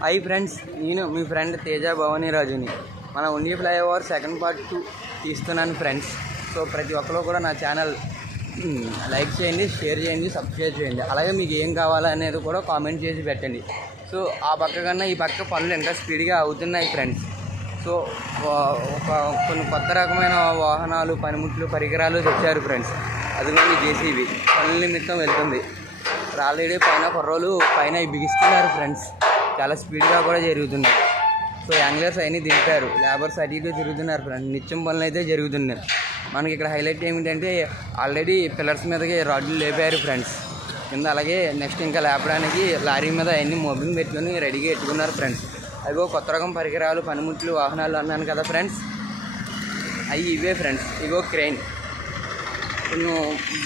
Hi friends, నేను మీ friend Teja Bhavani రాజుని. మన ఉండి ఫ్లైఓవర్ సెకండ్ పార్ట్ 2 తీస్తున్నాను ఫ్రెండ్స్. సో ప్రతి ఒక్కరు కూడా నా ఛానల్ లైక్ చేయండి, షేర్ చేయండి, సబ్స్క్రైబ్ చేయండి. అలాగే మీకు ఏం కావాలనేది కూడా కామెంట్ చేసి పెట్టండి. సో ఆ పక్క కన్నా ఈ పక్క పనులు ఇంకా స్పీడ్గా అవుతున్నాయి ఫ్రెండ్స్. సో కొన్ని కొత్త రకమైన వాహనాలు, పనిముట్లు, పరికరాలు తెచ్చారు ఫ్రెండ్స్. అదిగోండి జేసీబీ పనుల నిమిత్తం వెళ్తుంది. ఆల్రెడీ పైన కుర్రోలు పైన బిగిస్తున్నారు ఫ్రెండ్స్. చాలా స్పీడ్గా కూడా జరుగుతున్నాయి. సో యాంగ్లర్స్ అన్నీ దింపారు, లేబర్స్ అటు ఇటు తిరుగుతున్నారు ఫ్రెండ్స్. నిత్యం పనులు అయితే జరుగుతున్నాయి. మనకి ఇక్కడ హైలైట్ ఏమిటంటే ఆల్రెడీ పిల్లర్స్ మీదకి రాడ్లు లేపారు ఫ్రెండ్స్ కింద. అలాగే నెక్స్ట్ ఇంకా లేపడానికి లారీ మీద అన్ని మోబింగ్ పెట్టుకొని రెడీగా ఎట్టుకున్నారు ఫ్రెండ్స్. అదిగో కొత్త రకం పరికరాలు, పనిముట్లు, వాహనాలు అన్నాను కదా ఫ్రెండ్స్, అవి ఇవే ఫ్రెండ్స్. ఇగో క్రెయిన్, కొంచెం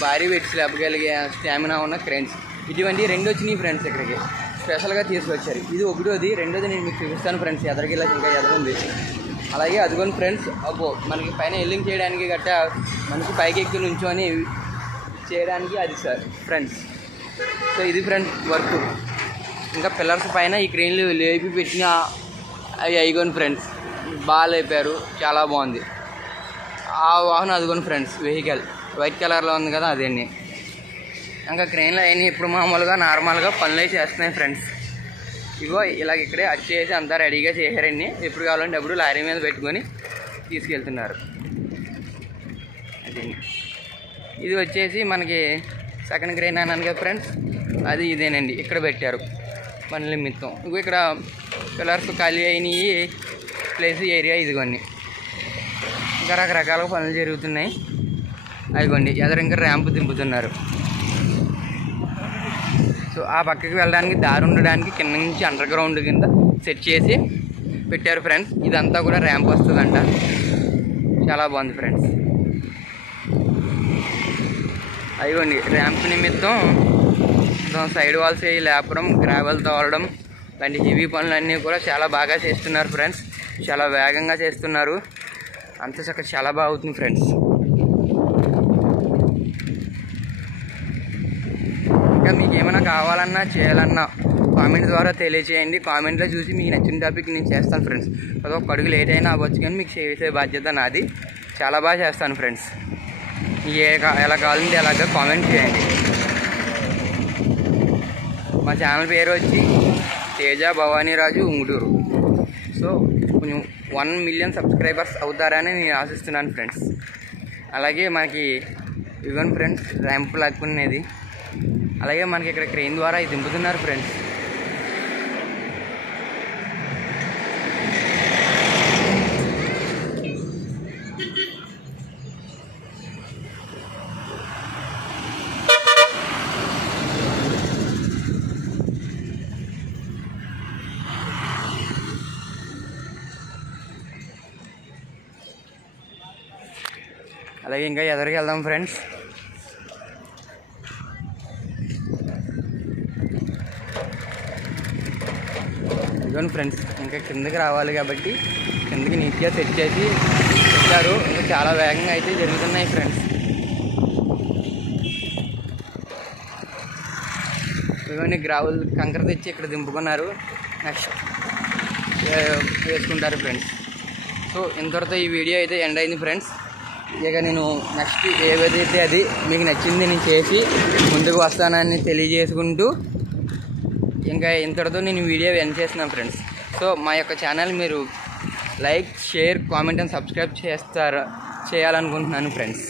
భారీ వెయిట్ స్లాబ్గలిగే స్టామినా ఉన్న క్రెయిన్స్. ఇటువంటి 2 వచ్చినాయి ఫ్రెండ్స్. ఇక్కడికి స్పెషల్గా తీసుకొచ్చారు. ఇది ఒకటోది, రెండోది నేను మీకు చూపిస్తాను ఫ్రెండ్స్. ఎదరికిలా ఇంకా ఎదురుంది. అలాగే అదిగోని ఫ్రెండ్స్, అబ్బో మనకి పైన ఎల్లింగ్ చేయడానికి గట్టా మనకి పైకి ఎక్కి నుంచొని చేయడానికి అది సార్ ఫ్రెండ్స్. సో ఇది ఫ్రెండ్స్ వర్క్. ఇంకా పిల్లర్స్ పైన ఈ క్రెయిన్లు లేపి పెట్టిన అవి అయిగోని ఫ్రెండ్స్ బాగా లేపారు, చాలా బాగుంది. ఆ వాహనం అదిగోని ఫ్రెండ్స్ వెహికల్ వైట్ కలర్లో ఉంది కదా అదేండి. ఇంకా క్రెయిన్లు అవన్నీ ఇప్పుడు మామూలుగా నార్మల్గా పనులు చేస్తున్నాయి ఫ్రెండ్స్. ఇగో ఇలాగ ఇక్కడే వచ్చేసి అంతా రెడీగా చేశారండి. ఎప్పుడు కావాలంటే అప్పుడు లారీ మీద పెట్టుకొని తీసుకెళ్తున్నారు. అదే ఇది వచ్చేసి మనకి సెకండ్ క్రెయిన్ అన్నాను కదా ఫ్రెండ్స్, అది ఇదేనండి. ఇక్కడ పెట్టారు పనుల నిమిత్తం. ఇగో ఇక్కడ పిల్లర్స్ ఖాళీ అయినాయి ప్లేస్ ఏరియా ఇదిగోండి. ఇంకా రకరకాల పనులు జరుగుతున్నాయి. అదిగోండి ఎదురు ఇంకా ర్యాంప్ దింపుతున్నారు. సో ఆ పక్కకి వెళ్ళడానికి దారి ఉండడానికి కింద నుంచి అండర్ గ్రౌండ్ కింద సెట్ చేసి పెట్టారు ఫ్రెండ్స్. ఇదంతా కూడా ర్యాంప్ వస్తుందంట. చాలా బాగుంది ఫ్రెండ్స్. అదిగోండి ర్యాంప్ నిమిత్తం సైడ్ వాల్స్ లేపడం, గ్రావెల్ తోలడం లాంటి హెవీ పనులన్నీ కూడా చాలా బాగా చేస్తున్నారు ఫ్రెండ్స్. చాలా వేగంగా చేస్తున్నారు. అంతే చక్కగా చాలా బాగా అవుతుంది ఫ్రెండ్స్. ఇంకా మీకు ఏమైనా కావాలన్నా చేయాలన్నా కామెంట్ ద్వారా తెలియజేయండి. కామెంట్లో చూసి మీకు నచ్చిన టాపిక్ నేను చేస్తాను ఫ్రెండ్స్. అదొక అడుగు లేట్ అయినా అవ్వచ్చు కానీ మీకు చేసే బాధ్యత నాది. చాలా బాగా చేస్తాను ఫ్రెండ్స్. ఎలా కావాలంటే అలాగా కామెంట్ చేయండి. మా ఛానల్ పేరు వచ్చి తేజ భవానీ రాజు ఉంగుటూరు. సో కొంచెం 1 మిలియన్ సబ్స్క్రైబర్స్ అవుతారని నేను ఆశిస్తున్నాను ఫ్రెండ్స్. అలాగే మనకి ఇవన్ ఫ్రెండ్స్ ర్యాంప్ లాక్కునేది. అలాగే మనకి ఇక్కడ క్రెయిన్ ద్వారా ఇది దింపుతున్నారు ఫ్రెండ్స్. అలాగే ఇంకా ఎదురుకి వెళ్దాం ఫ్రెండ్స్. ఇదిగోండి ఫ్రెండ్స్, ఇంకా కిందకి రావాలి కాబట్టి కిందకి నీట్గా సెట్ చేసి పెట్టారు. ఇంకా చాలా వేగంగా అయితే జరుగుతున్నాయి ఫ్రెండ్స్. ఇవన్నీ గ్రావెల్ కంకర తెచ్చి ఇక్కడ దింపుకున్నారు. నెక్స్ట్ వేసుకుంటారు ఫ్రెండ్స్. సో ఇంతవరకు ఈ వీడియో అయితే ఎండ్ అయింది ఫ్రెండ్స్. ఇక నేను నెక్స్ట్ ఏదైతే అది మీకు నచ్చింది నేను చేసి ముందుకు వస్తానని తెలియజేసుకుంటూ ఇంకా ఇంతటితో నేను వీడియో ఎండ్ చేస్తున్నాను ఫ్రెండ్స్. సో మా యొక్క ఛానల్ మీరు like, share, comment and subscribe చేయాలనుకుంటున్నాను ఫ్రెండ్స్.